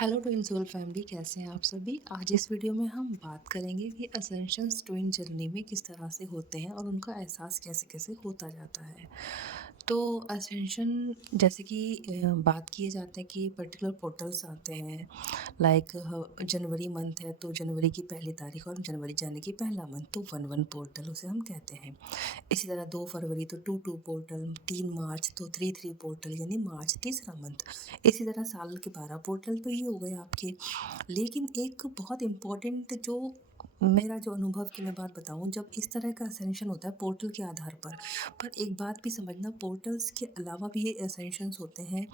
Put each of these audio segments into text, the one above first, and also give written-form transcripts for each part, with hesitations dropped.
Hello twin soul family, कैसे हैं आप सभी। आज इस वीडियो में हम बात करेंगे कि असेंशंस ट्विन जर्नी में किस तरह से होते हैं और उनका एहसास कैसे कैसे होता जाता है। तो असेंशन जैसे कि बात किए जाते हैं कि पर्टिकुलर पोर्टल्स आते हैं। लाइक जनवरी मंथ है तो जनवरी की पहली तारीख और जनवरी जाने की पहला मंथ तो 1-1 पोर्टल उसे हम कहते हैं। इसी तरह 2 फरवरी तो 2-2 पोर्टल, 3 मार्च तो 3-3 पोर्टल यानी मार्च तीसरा मंथ। इसी तरह साल के 12 पोर्टल तो ये हो गए आपके। लेकिन एक बहुत इम्पोर्टेंट जो मेरा जो अनुभव की मैं बात बताऊँ, जब इस तरह का असेंशन होता है पोर्टल के आधार पर एक बात भी समझना, पोर्टल्स के अलावा भी ये असेंशंस होते हैं।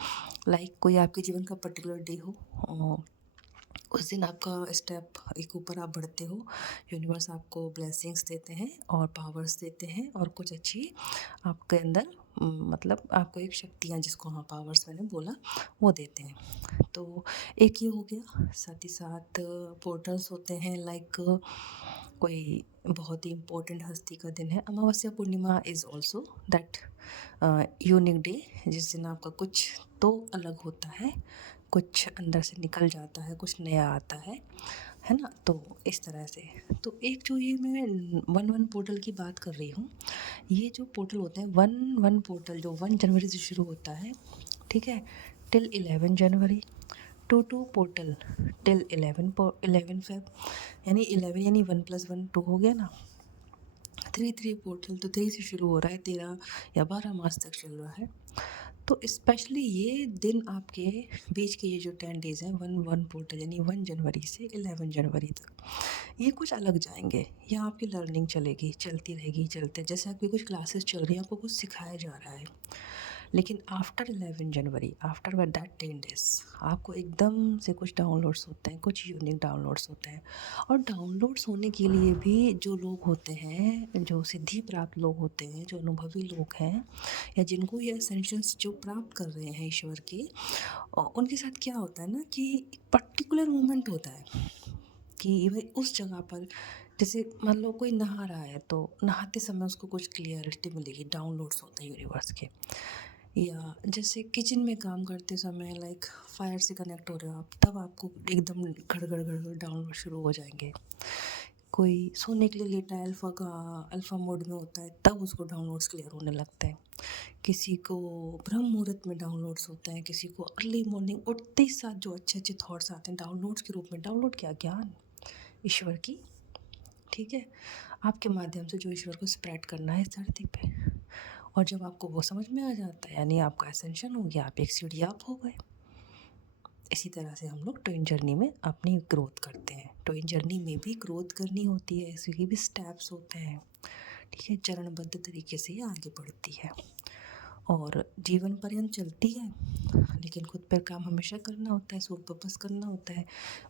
लाइक कोई आपके जीवन का पर्टिकुलर डे हो, उस दिन आपका स्टेप एक ऊपर आप बढ़ते हो, यूनिवर्स आपको ब्लेसिंग्स देते हैं और पावर्स देते हैं और कुछ अच्छी आपके अंदर मतलब आपको एक शक्तियाँ, जिसको हाँ पावर्स मैंने बोला, वो देते हैं। तो एक ये हो गया। साथ ही साथ पोर्टल्स होते हैं लाइक कोई बहुत ही इम्पोर्टेंट हस्ती का दिन है, Amavasya Purnima is also that unique day, जिस दिन आपका कुछ तो अलग होता है, कुछ अंदर से निकल जाता है, कुछ नया आता है ना। तो इस तरह से तो एक जो ये मैं 1-1 पोर्टल की बात कर रही हूँ, ये जो पोर्टल होते हैं 1-1 पोर्टल जो 1 जनवरी से शुरू होता है, ठीक है, टिल 11 जनवरी। 2-2 पोर्टल टिल 11 फेब, यानी 11 यानी 1+1 2 हो गया ना। 3-3 पोर्टल तो 3 से शुरू हो रहा है, 13 या 12 मार्च तक चल रहा है। तो स्पेशली ये दिन आपके बीच के ये जो 10 डेज़ हैं, 1-1 पोर्टल यानी 1 जनवरी से 11 जनवरी तक, ये कुछ अलग जाएंगे। यहाँ आपकी लर्निंग चलेगी, चलती रहेगी, चलते जैसे आपकी कुछ क्लासेस चल रही हैं, आपको कुछ सिखाया जा रहा है। लेकिन after 11 January, after that 10 days, आपको एकदम से कुछ डाउनलोड्स होते हैं, कुछ यूनिक डाउनलोड्स होते हैं। और डाउनलोड्स होने के लिए भी जो लोग होते हैं, जो सिद्धि प्राप्त लोग होते हैं, जो अनुभवी लोग हैं, या जिनको ये असेंशंस जो प्राप्त कर रहे हैं ईश्वर के, उनके साथ क्या होता है ना कि एक पर्टिकुलर मोमेंट होता है कि भाई उस जगह पर, जैसे मान लो कोई नहा रहा है तो नहाते समय उसको कुछ क्लियरिटी मिलेगी, डाउनलोड्स होते हैं यूनिवर्स के। या जैसे किचन में काम करते समय लाइक फायर से कनेक्ट हो रहे हो आप, तब आपको एकदम गड़गड़ गड़गड़ डाउनलोड शुरू हो जाएंगे। कोई सोने के लिए लेटा है, अल्फ़ा मोड में होता है, तब उसको डाउनलोड्स क्लियर होने लगते हैं। किसी को ब्रह्म मुहूर्त में डाउनलोड्स होते हैं, किसी को अर्ली मॉर्निंग उठते ही साथ जो अच्छे अच्छे थॉट्स आते हैं डाउनलोड्स के रूप में। डाउनलोड क्या, ज्ञान ईश्वर की, ठीक है, आपके माध्यम से जो ईश्वर को स्प्रेड करना है इस धरती पे। और जब आपको वो समझ में आ जाता है, यानी आपका एसेंशन हो गया, आप एक सीढ़ी आप हो गए। इसी तरह से हम लोग ट्विन जर्नी में अपनी ग्रोथ करते हैं। ट्विन जर्नी में भी ग्रोथ करनी होती है, इसके भी स्टेप्स होते हैं, ठीक है, चरणबद्ध तरीके से ये आगे बढ़ती है और जीवन पर्यंत चलती है। लेकिन खुद पर काम हमेशा करना होता है, सोल पर्पस करना होता है।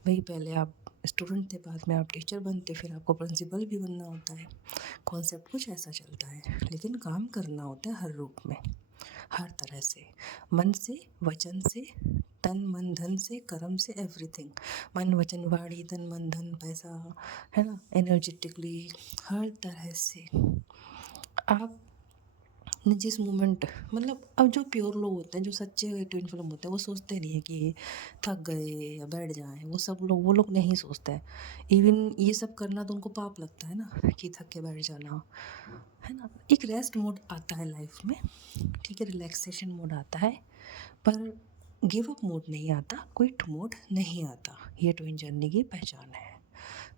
वही पहले आप स्टूडेंट थे, बाद में आप टीचर बनते, फिर आपको प्रिंसिपल भी बनना होता है। कॉन्सेप्ट कुछ ऐसा चलता है, लेकिन काम करना होता है हर रूप में, हर तरह से, मन से, वचन से, तन मन धन से, कर्म से, एवरीथिंग। मन वचन वाणी तन मन धन पैसा, है ना, एनर्जेटिकली, हर तरह से आप जिस मोमेंट, मतलब अब जो प्योर लोग होते हैं, जो सच्चे ट्विन फ्लेम होते हैं, वो सोचते नहीं है कि थक गए या बैठ जाएं। वो लोग नहीं सोचते हैं। इवन ये सब करना तो उनको पाप लगता है ना, कि थक के बैठ जाना, है ना। एक रेस्ट मोड आता है लाइफ में, ठीक है, रिलैक्सेशन मोड आता है, पर गिव अप मोड नहीं आता, क्विट मोड नहीं आता। ये ट्विन जर्नी की पहचान है।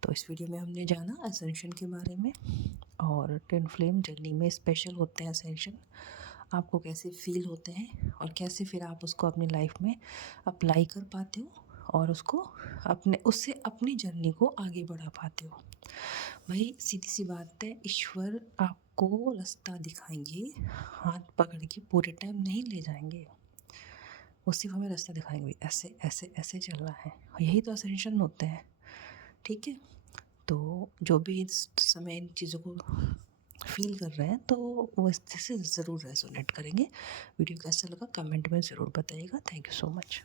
तो इस वीडियो में हमने जाना असेंशन के बारे में, और ट्विन फ्लेम जर्नी में स्पेशल होते हैं असेंशन, आपको कैसे फील होते हैं और कैसे फिर आप उसको अपनी लाइफ में अप्लाई कर पाते हो और उसको उससे अपनी जर्नी को आगे बढ़ा पाते हो। भाई सीधी सी बात है, ईश्वर आपको रास्ता दिखाएंगे, हाथ पकड़ के पूरे टाइम नहीं ले जाएंगे। वो सिर्फ हमें रास्ता दिखाएंगे, ऐसे ऐसे ऐसे चलना है। यही तो असेंशन होते हैं, ठीक है। तो जो भी इस समय इन चीज़ों को फील कर रहे हैं, तो वो इससे ज़रूर रेजोनेट करेंगे। वीडियो कैसा लगा कमेंट में ज़रूर बताइएगा। Thank you so much.